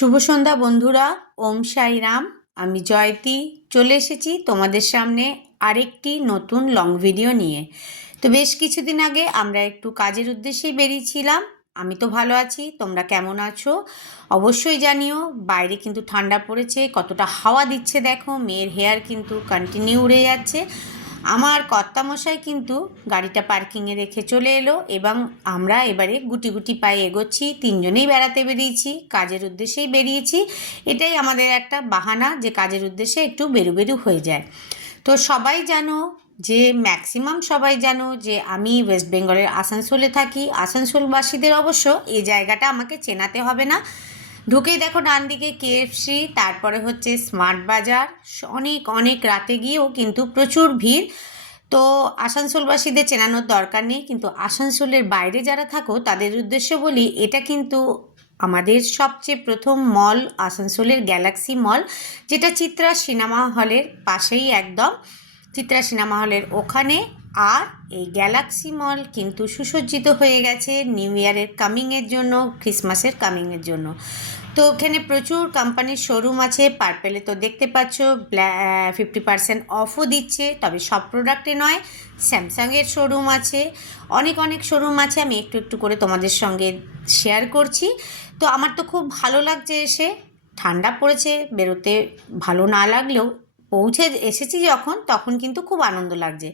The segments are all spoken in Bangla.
শুভ সন্ধ্যা বন্ধুরা। ওম সাই রাম। আমি জয়তী চলে এসেছি তোমাদের সামনে আরেকটি নতুন লং ভিডিও নিয়ে। তো বেশ কিছুদিন আগে আমরা একটু কাজের উদ্দেশ্যেই বেরিয়েছিলাম। আমি তো ভালো আছি, তোমরা কেমন আছো অবশ্যই জানিও। বাইরে কিন্তু ঠান্ডা পড়েছে, কতটা হাওয়া দিচ্ছে দেখো, মেয়ের হেয়ার কিন্তু কন্টিনিউ উড়ে যাচ্ছে। আমার কর্তামশাই কিন্তু গাড়িটা পার্কিংয়ে রেখে চলে এলো এবং আমরা এবারে গুটি গুটি পায়ে এগোচ্ছি। তিনজনেই বেড়াতে বেরিয়েছি, কাজের উদ্দেশ্যেই বেরিয়েছি। এটাই আমাদের একটা বাহানা যে কাজের উদ্দেশ্যে একটু বেরু বেরু হয়ে যায়। তো সবাই জানো যে ম্যাক্সিমাম সবাই জানো যে আমি ওয়েস্ট বেঙ্গলের আসানসোলে থাকি। আসানসোলবাসীদের অবশ্য এই জায়গাটা আমাকে চেনাতে হবে না। ঢুকেই দেখো ডান দিকে কেএফসি, তারপরে হচ্ছে স্মার্ট বাজার। অনেক অনেক রাতে গিয়েও কিন্তু প্রচুর ভিড়। তো আসানসোলবাসীদের চেনানোর দরকার নেই, কিন্তু আসানসোলের বাইরে যারা থাকো তাদের উদ্দেশ্যে বলি, এটা কিন্তু আমাদের সবচেয়ে প্রথম মল আসানসোলের গ্যালাক্সি মল, যেটা চিত্রা সিনেমা হলের পাশেই একদম, চিত্রা সিনেমা হলের ওখানে। আর এই গ্যালাক্সি মল কিন্তু সুসজ্জিত হয়ে গেছে নিউ ইয়ারের কামিংয়ের জন্য, ক্রিসমাসের কামিংয়ের জন্য। তো ওখানে প্রচুর কোম্পানির শোরুম আছে। পার্পেলে তো দেখতে পাচ্ছ 50% অফও দিচ্ছে, তবে সব প্রোডাক্টে নয়। স্যামসাংয়ের শোরুম আছে, অনেক অনেক শোরুম আছে। আমি একটু একটু করে তোমাদের সঙ্গে শেয়ার করছি। তো আমার তো খুব ভালো লাগছে এসে। ঠান্ডা পড়েছে, বেরোতে ভালো না লাগলেও পৌঁছে এসেছি যখন, তখন কিন্তু খুব আনন্দ লাগছে।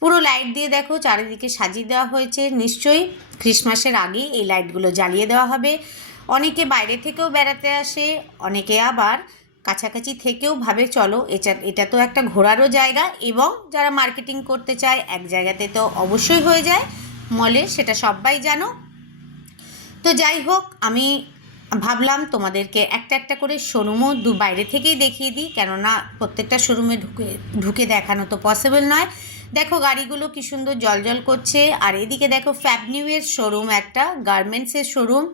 পুরো লাইট দিয়ে দেখো চারিদিকে সাজিয়ে দেওয়া হয়েছে। নিশ্চয়ই ক্রিসমাসের আগেই এই লাইটগুলো জ্বালিয়ে দেওয়া হবে। অনেকে বাইরে থেকেও বেড়াতে আসে, অনেকে আবার কাছাকাছি থেকেও ভাবে চলো এটা তো একটা ঘোরারও জায়গা, এবং যারা মার্কেটিং করতে চায় এক জায়গাতে তো অবশ্যই হয়ে যায় মলে, সেটা সবাই জানো। তো যাই হোক, আমি ভাবলাম তোমাদেরকে একটা একটা করে শোরুমও বাইরে থেকেই দেখিয়ে দিই, কেননা প্রত্যেকটা শোরুমে ঢুকে ঢুকে দেখানো তো পসিবল নয়। দেখো গাড়িগুলো কি সুন্দর জলজল করছে। আর এদিকে দেখো ফ্যাবনিউয়ের শোরুম, একটা গার্মেন্টসের শোরুম।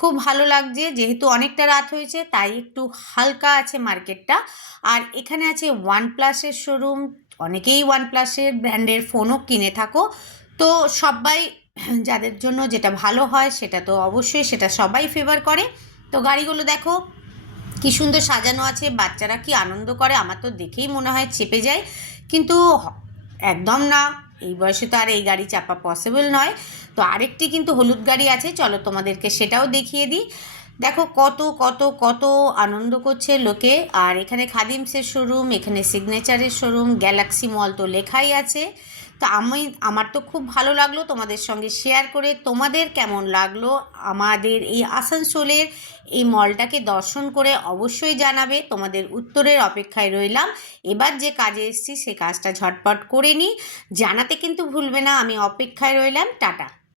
খুব ভালো লাগছে, যেহেতু অনেকটা রাত হয়েছে তাই একটু হালকা আছে মার্কেটটা। আর এখানে আছে ওয়ান প্লাসের শোরুম। অনেকেই ওয়ান প্লাসের ব্র্যান্ডের ফোনও কিনে থাকো। তো সবাই যাদের জন্য যেটা ভালো হয় সেটা তো অবশ্যই সেটা সবাই ফেভার করে। তো গাড়িগুলো দেখো কি সুন্দর সাজানো আছে, বাচ্চারা কি আনন্দ করে, আমার তো দেখেই মনে হয় চেপে যায়, কিন্তু একদম না, এই বয়সে তো আর এই গাড়ি চাপা পসিবল নয়। তো আরেকটি কিন্তু হলুদ গাড়ি আছে, চলো তোমাদেরকে সেটাও দেখিয়ে দিই। দেখো কত কত কত আনন্দ করছে লোকে। আর এখানে খাদিমসের শোরুম, এখানে সিগনেচারের শোরুম, গ্যালাক্সি মল তো লেখাই আছে। তো আমার তো খুব ভালো লাগলো তোমাদের সঙ্গে শেয়ার করে। তোমাদের কেমন লাগলো আমাদের এই আসানসোলের এই মলটাকে দর্শন করে অবশ্যই জানাবে। তোমাদের উত্তরের অপেক্ষায় রইলাম। এবার যে কাজে এসেছি সে কাজটা ঝটপট করে নিই, জানাতে কিন্তু ভুলবে না। আমি অপেক্ষায় রইলাম। টাটা।